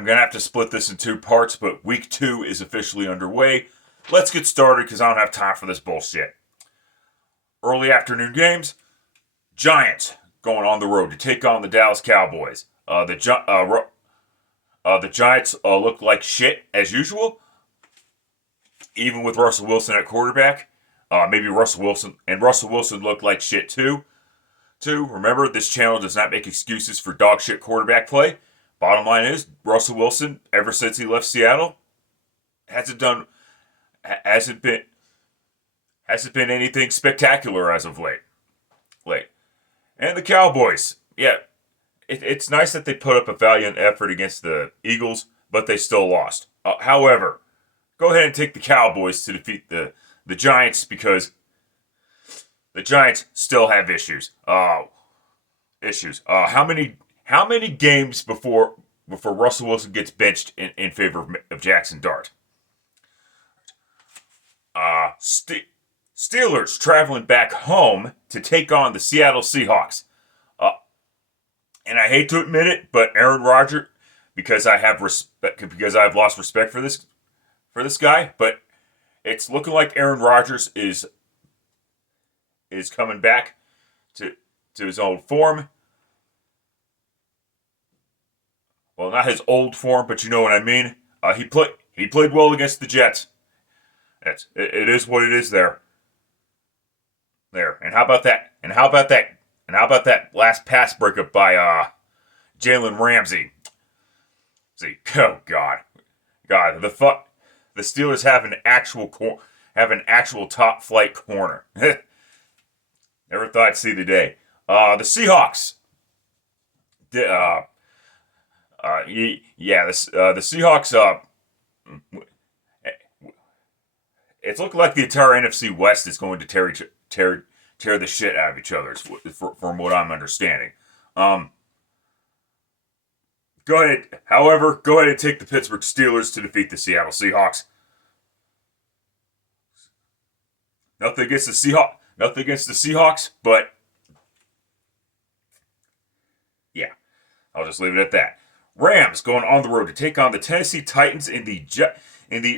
I'm going to have to split this in two parts, but week 2 is officially underway. Let's get started because I don't have time for this bullshit. Early afternoon games. Giants going on the road to take on the Dallas Cowboys. The Giants look like shit as usual, even with Russell Wilson at quarterback. Maybe Russell Wilson looked like shit too. Remember, this channel does not make excuses for dog shit quarterback play. Bottom line is, Russell Wilson, ever since he left Seattle, hasn't been anything spectacular as of late. And the Cowboys, yeah, it's nice that they put up a valiant effort against the Eagles, but they still lost. However, go ahead and take the Cowboys to defeat the Giants because the Giants still have issues. How many games before Russell Wilson gets benched in favor of Jackson Dart? Steelers traveling back home to take on the Seattle Seahawks. And I hate to admit it, but Aaron Rodgers, because I've lost respect for this guy, but it's looking like Aaron Rodgers is coming back to his old form. Well, not his old form, but you know what I mean. He played well against the Jets. It is what it is there. And how about that last pass breakup by Jalen Ramsey? See, oh God, the Steelers have an actual top flight corner. Never thought I'd see the day. The Seahawks. The Seahawks. It's looking like the entire NFC West is going to tear the shit out of each other, from what I'm understanding. Go ahead and take the Pittsburgh Steelers to defeat the Seattle Seahawks. Nothing against the Seahawks, but yeah, I'll just leave it at that. Rams going on the road to take on the Tennessee Titans in the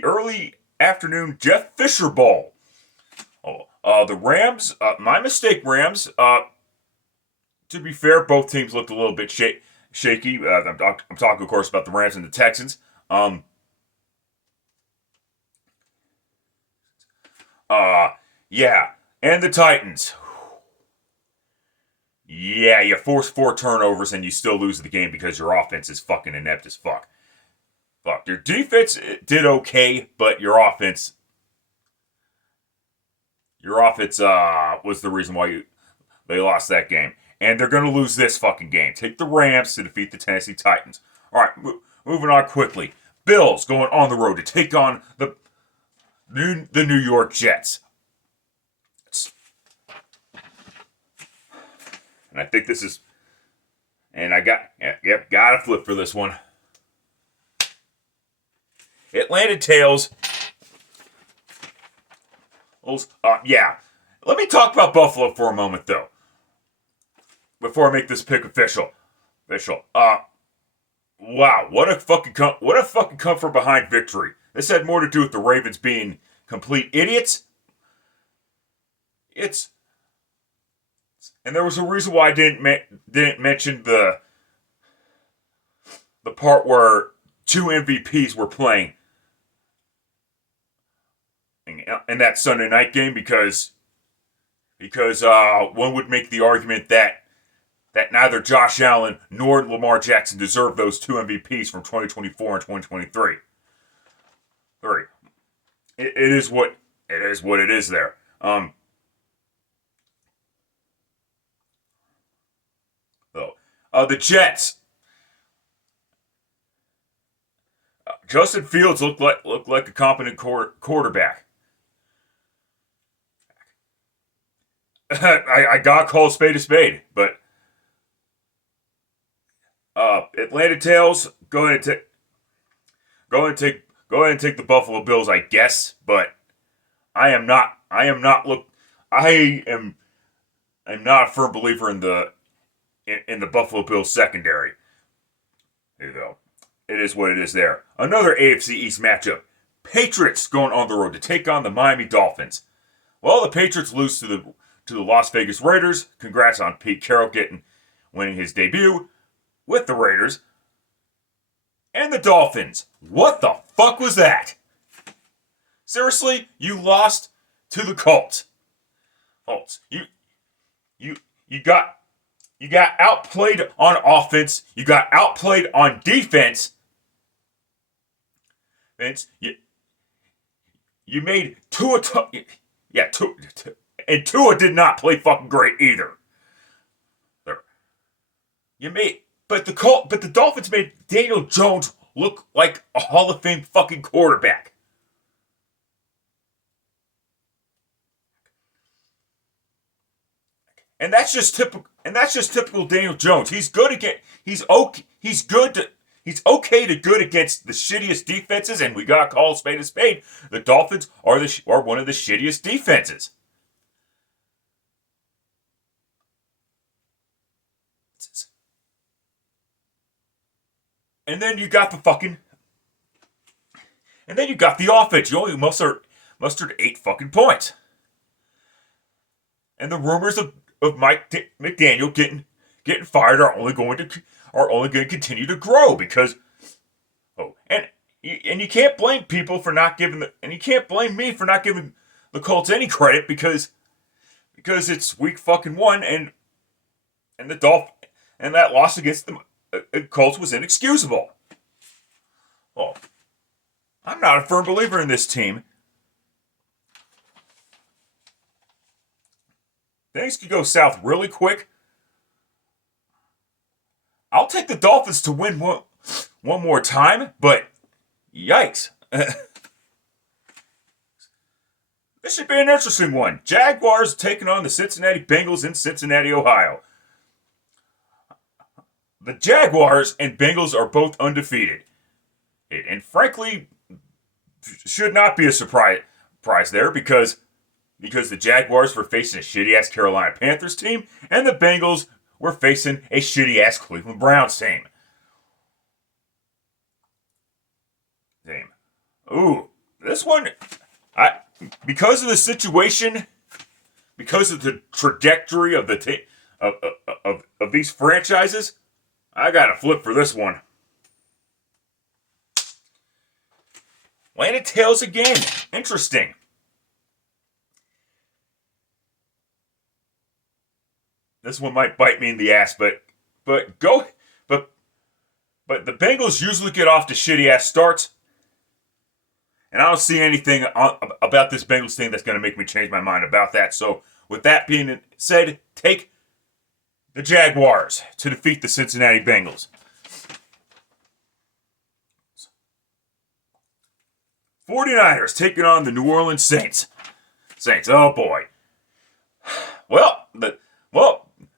early afternoon Jeff Fisher Bowl. The Rams, my mistake, Rams. To be fair, both teams looked a little bit shaky. I'm talking, of course, about the Rams and the Texans. Yeah, and the Titans. Yeah, you force 4 turnovers and you still lose the game because your offense is fucking inept as fuck. Fuck, your defense did okay, but your offense was the reason why they lost that game. And they're going to lose this fucking game. Take the Rams to defeat the Tennessee Titans. All right, moving on quickly. Bills going on the road to take on the New York Jets. And I think this is... And I got a flip for this one. Atlanta tails. Yeah. Let me talk about Buffalo for a moment, though. Before I make this pick official. Wow, what a fucking come from behind victory. This had more to do with the Ravens being complete idiots. And there was a reason why I didn't mention the part where 2 MVPs were playing in that Sunday night game because one would make the argument that neither Josh Allen nor Lamar Jackson deserve those 2 MVPs from 2024 and 2023. It is what it is there. The Jets. Justin Fields looked like a competent quarterback. I got called spade a spade, but Atlanta tails. Go ahead and take the Buffalo Bills, I guess. But I'm not a firm believer in the Buffalo Bills secondary. There you go. it is what it is there. Another AFC East matchup. Patriots going on the road to take on the Miami Dolphins. Well, the Patriots lose to the Las Vegas Raiders. Congrats on Pete Carroll winning his debut with the Raiders. And the Dolphins. What the fuck was that? Seriously, you lost to the Colts. You got outplayed on offense. You got outplayed on defense. Vince, you made Tua. And Tua did not play fucking great either. But the Dolphins made Daniel Jones look like a Hall of Fame fucking quarterback. And that's just typical Daniel Jones. He's good to good against the shittiest defenses, and we got to call a spade a spade. The Dolphins are one of the shittiest defenses. And then you got the offense. You only mustered 8 fucking points. And the rumors of Mike McDaniel getting fired are only going to continue to grow because and you can't blame people for not giving and you can't blame me for not giving the Colts any credit because it's week fucking 1 and that loss against the Colts was inexcusable. Well, I'm not a firm believer in this team. Things could go south really quick. I'll take the Dolphins to win one more time, but yikes. This should be an interesting one. Jaguars taking on the Cincinnati Bengals in Cincinnati, Ohio. The Jaguars and Bengals are both undefeated. And frankly, should not be a surprise there because the Jaguars were facing a shitty-ass Carolina Panthers team, and the Bengals were facing a shitty-ass Cleveland Browns team. Damn. Ooh, this one, because of the situation, because of the trajectory of of these franchises, I gotta flip for this one. Landed tails again. Interesting. This one might bite me in the ass, but the Bengals usually get off to shitty ass starts, and I don't see anything about this Bengals thing that's going to make me change my mind about that. So, with that being said, take the Jaguars to defeat the Cincinnati Bengals. 49ers taking on the New Orleans Saints. Oh boy. Well,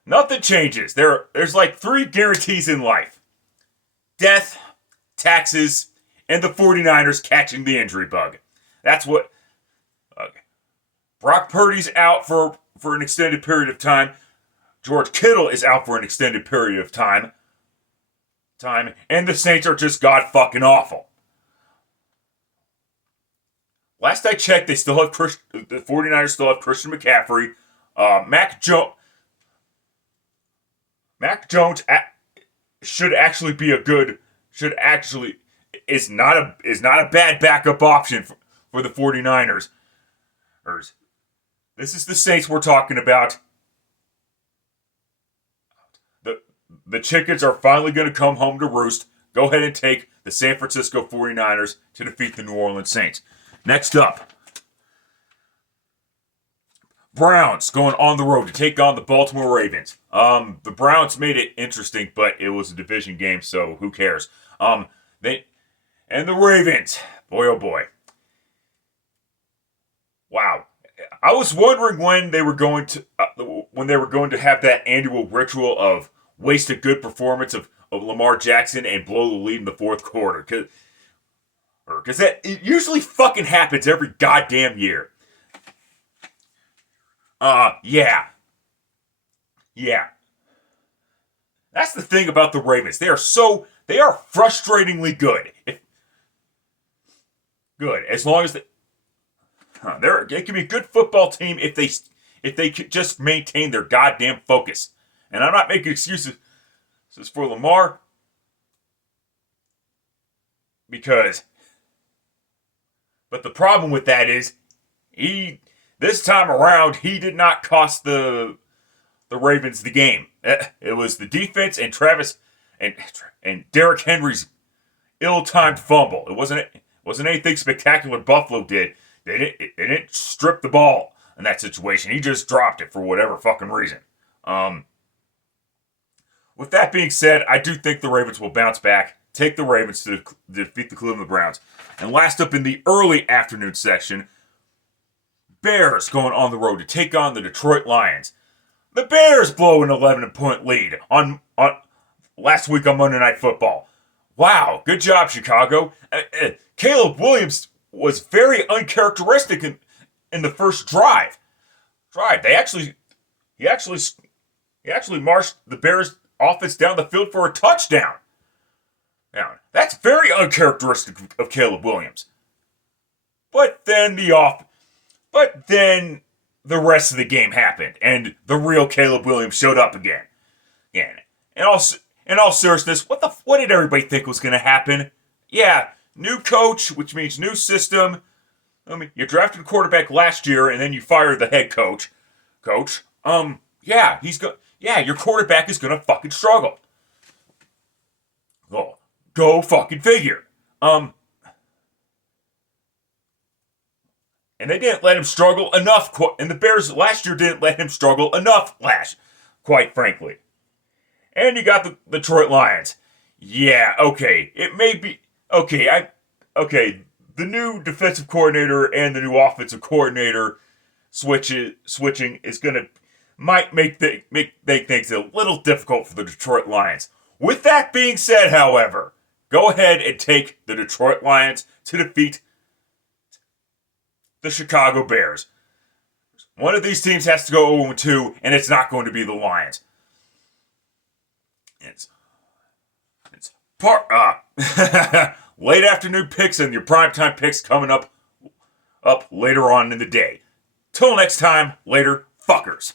nothing changes. There's like 3 guarantees in life. Death, taxes, and the 49ers catching the injury bug. That's what... Okay. Brock Purdy's out for an extended period of time. George Kittle is out for an extended period of time. And the Saints are just god fucking awful. Last I checked, the 49ers still have Christian McCaffrey. Mac Jones is not a bad backup option for the 49ers. This is the Saints we're talking about. The chickens are finally going to come home to roost. Go ahead and take the San Francisco 49ers to defeat the New Orleans Saints. Next up, Browns going on the road to take on the Baltimore Ravens. The Browns made it interesting, but it was a division game, so who cares? And the Ravens, boy oh boy. Wow. I was wondering when they were going to have that annual ritual of waste a good performance of Lamar Jackson and blow the lead in the fourth quarter. Because it usually fucking happens every goddamn year. Yeah. That's the thing about the Ravens. They're so They are frustratingly good. Good. As long as they can be a good football team if they could just maintain their goddamn focus. And I'm not making excuses for Lamar but the problem with that is this time around he did not cost the Ravens the game. It was the defense and Travis and Derrick Henry's ill-timed fumble. It wasn't anything spectacular Buffalo did. They didn't strip the ball in that situation. He just dropped it for whatever fucking reason. With that being said, I do think the Ravens will bounce back, take the Ravens to defeat the Cleveland Browns. And last up in the early afternoon section, Bears going on the road to take on the Detroit Lions. The Bears blow an 11-point lead on last week on Monday Night Football. Wow, good job, Chicago. Caleb Williams was very uncharacteristic in the first drive. He actually marched the Bears offense down the field for a touchdown. Now, that's very uncharacteristic of Caleb Williams. But then the rest of the game happened, and the real Caleb Williams showed up again. In all seriousness, what did everybody think was going to happen? Yeah, new coach, which means new system. I mean, you drafted a quarterback last year, and then you fired the head coach. Your quarterback is going to fucking struggle. Go fucking figure. And they didn't let him struggle enough. And the Bears last year didn't let him struggle enough, quite frankly. And you got the Detroit Lions. Yeah, okay. It may be... Okay, the new defensive coordinator and the new offensive coordinator switching is might make things a little difficult for the Detroit Lions. With that being said, however, go ahead and take the Detroit Lions to defeat the Chicago Bears. One of these teams has to go 0-2, and it's not going to be the Lions. It's late afternoon picks and your primetime picks coming up later on in the day. Till next time, later, fuckers.